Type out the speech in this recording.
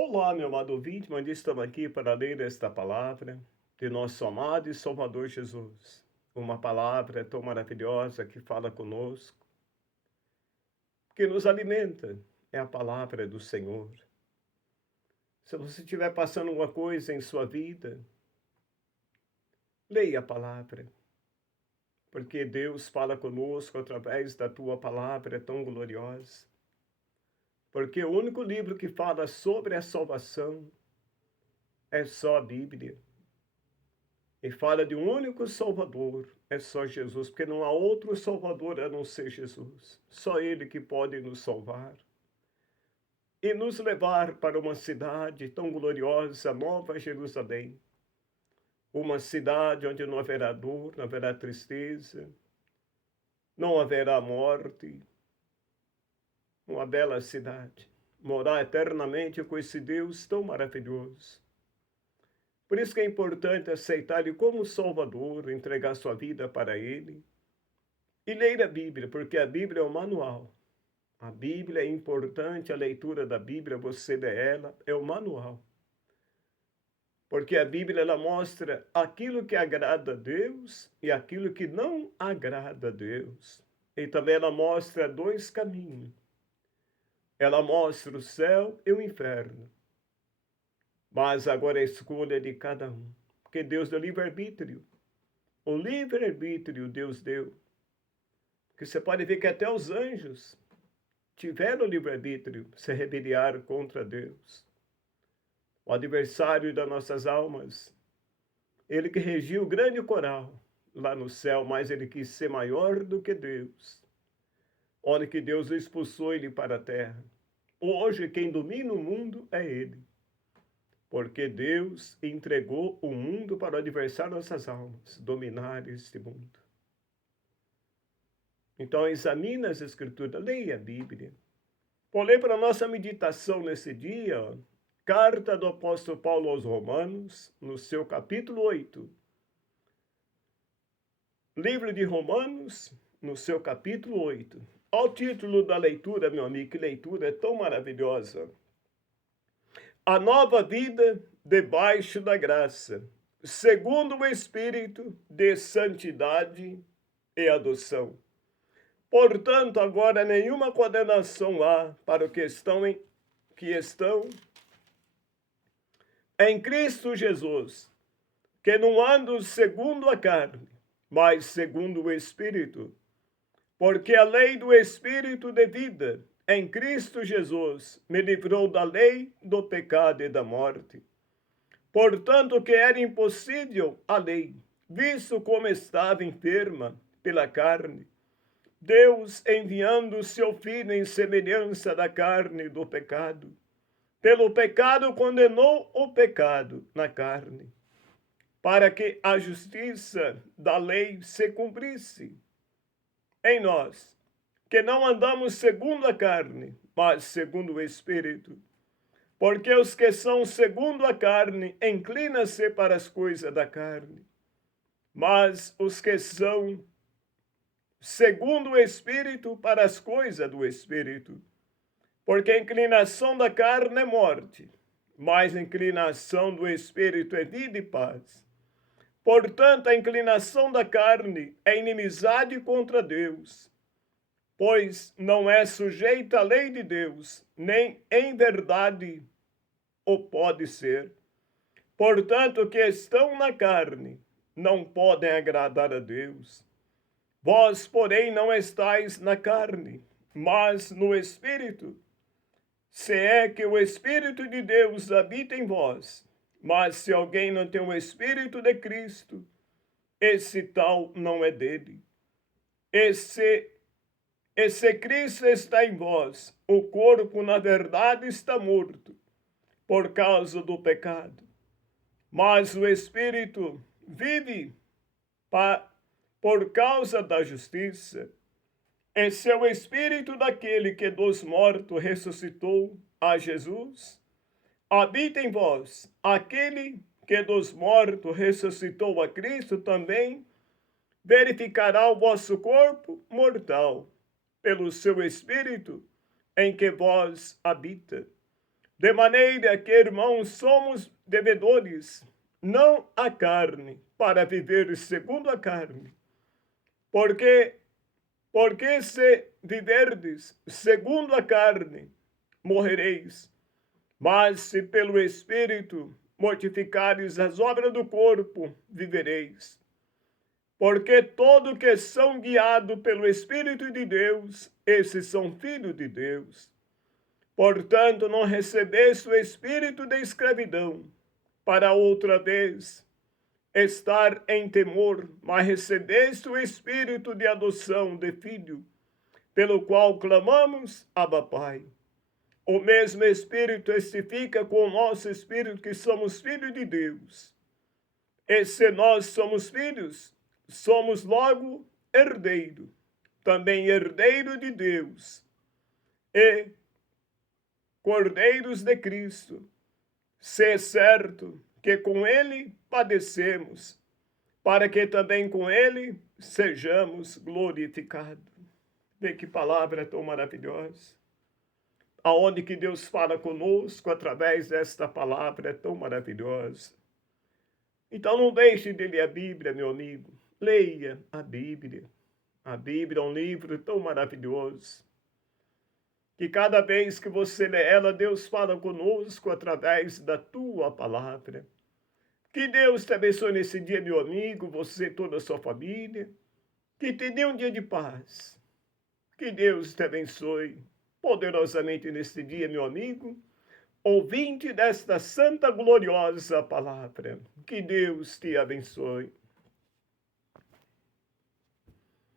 Olá, meu amado ouvinte, onde estamos aqui para ler esta palavra de nosso amado e Salvador Jesus. Uma palavra tão maravilhosa que fala conosco, que nos alimenta. É a palavra do Senhor. Se você estiver passando alguma coisa em sua vida, leia a palavra, porque Deus fala conosco através da tua palavra tão gloriosa. Porque o único livro que fala sobre a salvação é só a Bíblia. E fala de um único Salvador, é só Jesus, porque não há outro Salvador a não ser Jesus. Só Ele que pode nos salvar e nos levar para uma cidade tão gloriosa, Nova Jerusalém. Uma cidade onde não haverá dor, não haverá tristeza, não haverá morte. Uma bela cidade. Morar eternamente com esse Deus tão maravilhoso. Por isso que é importante aceitar Ele como Salvador, entregar sua vida para Ele. E ler a Bíblia, porque a Bíblia é um manual. A Bíblia é importante, a leitura da Bíblia, você lê ela, é o manual. Porque a Bíblia ela mostra aquilo que agrada a Deus e aquilo que não agrada a Deus. E também ela mostra dois caminhos. Ela mostra o céu e o inferno. Mas agora a escolha é de cada um. Porque Deus deu livre-arbítrio. O livre-arbítrio Deus deu. Porque você pode ver que até os anjos tiveram livre-arbítrio, se rebeliaram contra Deus. O adversário das nossas almas, ele que regiu o grande coral lá no céu, mas ele quis ser maior do que Deus. Olha que Deus expulsou ele para a terra. Hoje quem domina o mundo é ele. Porque Deus entregou o mundo para o adversário das nossas almas, dominar este mundo. Então examine as Escrituras, leia a Bíblia. Vou ler para a nossa meditação nesse dia, carta do apóstolo Paulo aos Romanos, no seu capítulo 8. Livro de Romanos, no seu capítulo 8. Ao título da leitura, meu amigo, que leitura é tão maravilhosa. A nova vida debaixo da graça, segundo o Espírito de santidade e adoção. Portanto, agora nenhuma condenação há para os que estão em Cristo Jesus, que não andam segundo a carne, mas segundo o Espírito. Porque a lei do Espírito de vida em Cristo Jesus me livrou da lei do pecado e da morte. Portanto, que era impossível a lei, visto como estava enferma pela carne, Deus, enviando o seu Filho em semelhança da carne do pecado, pelo pecado condenou o pecado na carne, para que a justiça da lei se cumprisse em nós, que não andamos segundo a carne, mas segundo o Espírito. Porque os que são segundo a carne inclinam-se para as coisas da carne, mas os que são segundo o Espírito para as coisas do Espírito. Porque a inclinação da carne é morte, mas a inclinação do Espírito é vida e paz. Portanto, a inclinação da carne é inimizade contra Deus, pois não é sujeita à lei de Deus, nem em verdade o pode ser. Portanto, que estão na carne não podem agradar a Deus. Vós, porém, não estáis na carne, mas no Espírito, se é que o Espírito de Deus habita em vós. Mas se alguém não tem o Espírito de Cristo, esse tal não é dele. E se Cristo está em vós, o corpo, na verdade, está morto, por causa do pecado. Mas o Espírito vive por causa da justiça. Esse é o Espírito daquele que dos mortos ressuscitou a Jesus. Habita em vós. Aquele que dos mortos ressuscitou a Cristo também verificará o vosso corpo mortal pelo seu Espírito em que vós habita. De maneira que, irmãos, somos devedores, não à carne, para viver segundo a carne. Porque se viverdes segundo a carne, morrereis. Mas se pelo Espírito mortificares as obras do corpo, vivereis. Porque todo que são guiados pelo Espírito de Deus, esses são filhos de Deus. Portanto, não recebeste o espírito de escravidão, para outra vez estar em temor, mas recebeste o espírito de adoção de filho, pelo qual clamamos, Abba Pai. O mesmo Espírito testifica com o nosso espírito que somos filhos de Deus. E se nós somos filhos, somos logo herdeiro, também herdeiro de Deus, e cordeiros de Cristo, se é certo que com ele padecemos, para que também com ele sejamos glorificados. Vê que palavra tão maravilhosa. Aonde que Deus fala conosco através desta palavra tão maravilhosa. Então não deixe de ler a Bíblia, meu amigo. Leia a Bíblia. A Bíblia é um livro tão maravilhoso. Que cada vez que você lê ela, Deus fala conosco através da tua palavra. Que Deus te abençoe nesse dia, meu amigo, você e toda a sua família. Que te dê um dia de paz. Que Deus te abençoe poderosamente neste dia, meu amigo, ouvinte desta santa gloriosa palavra. Que Deus te abençoe.